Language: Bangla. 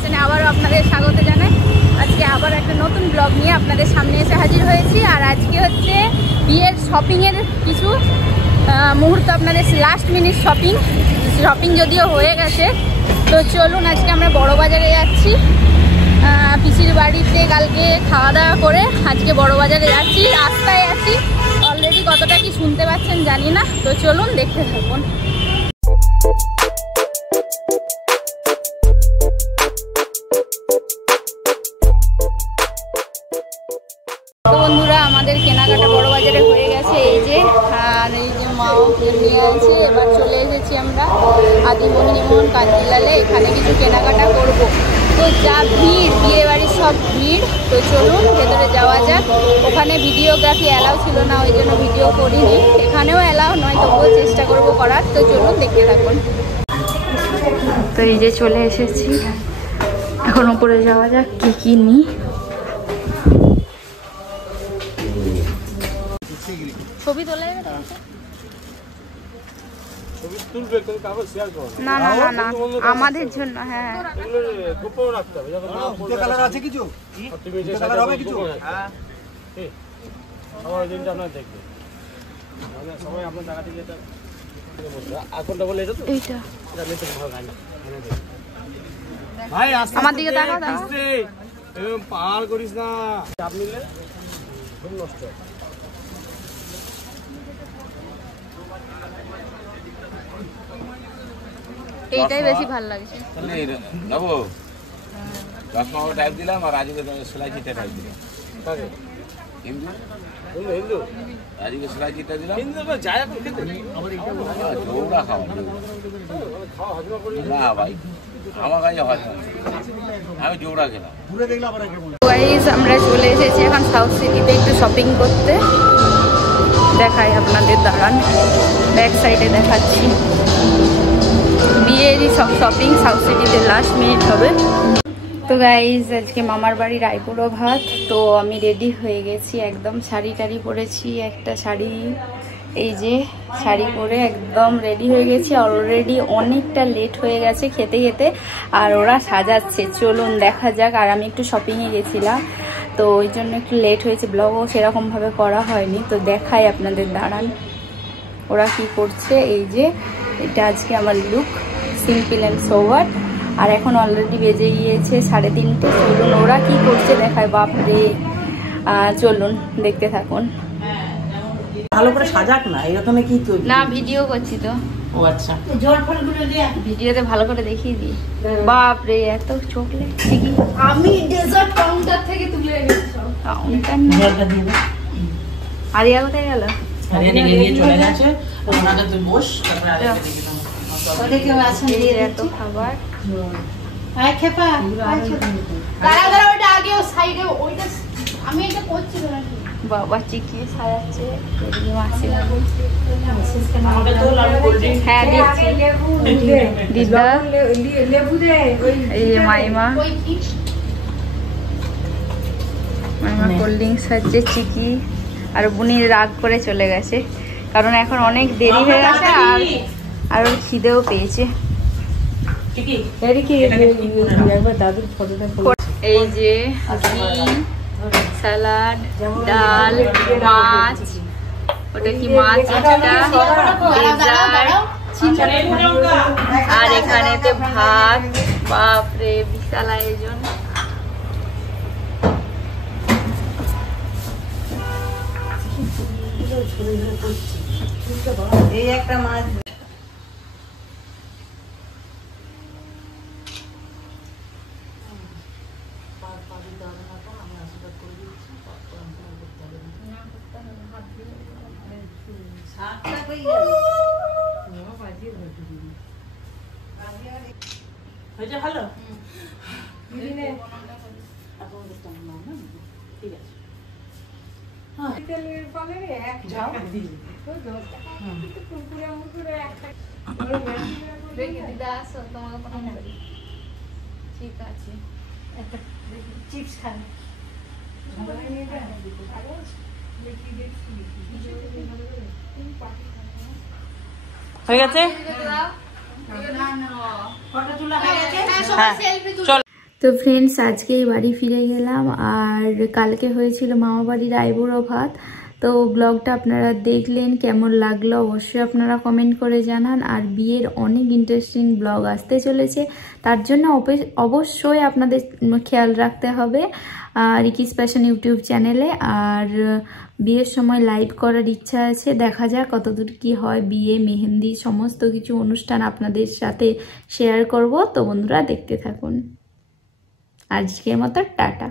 ফ্যাশনে আবারও আপনাদের স্বাগত জানাই। আজকে আবার একটা নতুন ব্লগ নিয়ে আপনাদের সামনে এসে হাজির হয়েছি। আর আজকে হচ্ছে বিয়ের শপিংয়ের কিছু মুহূর্ত, আপনাদের লাস্ট মিনিট শপিং যদিও হয়ে গেছে। তো চলুন, আজকে আমরা বড় বাজারে যাচ্ছি। পিসির বাড়িতে কালকে খাওয়া দাওয়া করে আজকে বড় বাজারে যাচ্ছি। রাস্তায় আছি, অলরেডি কতটা কি শুনতে পাচ্ছেন জানি না। তো চলুন দেখতে থাকুন। তো বন্ধুরা, আমাদের কেনাকাটা বড় বাজারে হয়ে গেছে। এই যে মাও নিয়ে আছে। এবার চলে এসেছি আমরা আদিমোহিনীমোহন কাঞ্জিলালে। এখানে কিছু কেনাকাটা করব। তো যা ভিড়, বিয়ে বাড়ির সব ভিড়। তো চলুন ভেতরে যাওয়া যাক। ওখানে ভিডিওগ্রাফি অ্যালাউ ছিল না, ওই জন্য ভিডিও করিনি। এখানেও অ্যালাউ নয়, তবুও চেষ্টা করব করার। তো চলুন দেখতে থাকুন। তো এই যে চলে এসেছি, এখন উপরে যাওয়া যাক কি কি নিই। ছবি তোলা যাবে তো? না না না না, আমাদের জন্য। হ্যাঁ, আমার দিকে তাকাও। পাহাড় করিস না, চাপ নিলে খুব নষ্ট। এইটাই বেশি ভালো লাগছে। নেবো 10 নম্বর টাইপ দিলাম আর রাজুকে সেলাই চিঠা টাইপ দিলাম। হিন্দু হিন্দু রাজুকে সেলাই চিঠা দিলাম। জৌড়া খাওয়া না ভাই, আমার কাছে হয় না, আমি জৌড়া খেলাম। আমরা চলে এসেছি এখন সাউথ সিটিতে একটু শপিং করতে। দেখাই আপনাদের, দাঁড়ান, ব্যাক সাইডে দেখাচ্ছি। বিয়েরই সব শপিং সাউথ সিটিতে লাস্ট মিনিট হবে। তো গাইজ, আজকে মামার বাড়ি রায়পুরও ভাত। তো আমি রেডি হয়ে গেছি, একদম শাড়ি টাড়ি পরেছি, একটা শাড়ি, এই যে শাড়ি পরে একদম রেডি হয়ে গেছি। অলরেডি অনেকটা লেট হয়ে গেছে খেতে খেতে, আর ওরা সাজাচ্ছে। চলুন দেখা যাক। আর আমি একটু শপিংয়ে গেছিলাম, তো ওই জন্য একটু লেট হয়েছে, ব্লগও সেরকমভাবে করা হয়নি। তো দেখাই আপনাদের, দাঁড়ান ওরা কি করছে। এই যে এটা আজকে আমার লুক, সিম্পল অ্যান্ড সোবার। আর এখন অলরেডি বেজে গিয়েছে 3:30। চলুন ওরা কি করছে দেখায়। বাপরে, চলুন দেখতে থাকুন। ভালো করে সাজাক না, এরকমে কি তুই? না, ভিডিও করছি তো। ও আচ্ছা, জল ফলগুলো দিয়ে ভিডিওতে ভালো করে দেখিয়ে দিই। বাপরে, এত চকলেট! ঠিকই, আমি ডেজার্ট কাউন্টার থেকে তুলে এনেছি। কাউন্টার না, জলটা দিয়ে দাও। আরিয়া কোথায় গেল? আরিয়া নিয়ে চলে গেছে। ওনাকে তুই বস, তারপরে আরিয়াকে দেখে নাও। ওদেরকে আছে এত খাবার। আয় খেপা, দাঁড়া ওটা আগে ও সাইডে, ওইটা আমি এটা করছি তো নাকি। বাবা চিকি সাজাচ্ছে। হ্যাঁ দিচ্ছি দিদা। এই যে মাইমা কোল্ড ড্রিঙ্কস খাচ্ছে। চিকি আর বুনি রাগ করে চলে গেছে, কারণ এখন অনেক দেরি হয়ে গেছে আর ওর খিদেও পেয়েছে। এই যে স্যালাড, ডাল, মাছ, ওটা কি মাছ, আর এখানেতে ভাত। বাপরে, বিশাল আয়োজন। এই একটা মাছ। ভালো ঠিক আছে। ঠিক আছে, চিপস খান। হয়ে গেছে। চল। তো ফ্রেন্ডস আজকেই বাড়ি ফিরে গেলাম, আর কালকে হয়েছিল মামা বাড়ির আইবুড়ো ভাত। তো ব্লগটা আপনারা দেখলেন, কেমন লাগলো অবশ্যই আপনারা কমেন্ট করে জানান। আর বিয়ের অনেক ইন্টারেস্টিং ব্লগ আসতে চলেছে, তার জন্য অবশ্যই আপনাদের খেয়াল রাখতে হবে রিকিস ফ্যাশন ইউটিউব চ্যানেলে। আর বিয়ের সময় লাইভ করার ইচ্ছা আছে, দেখা যাক কতদূর কি হয়। বিয়ে, মেহেন্দি সমস্ত কিছু অনুষ্ঠান আপনাদের সাথে শেয়ার করব। তো বন্ধুরা দেখতে থাকুন। আজকের মতো টাটা।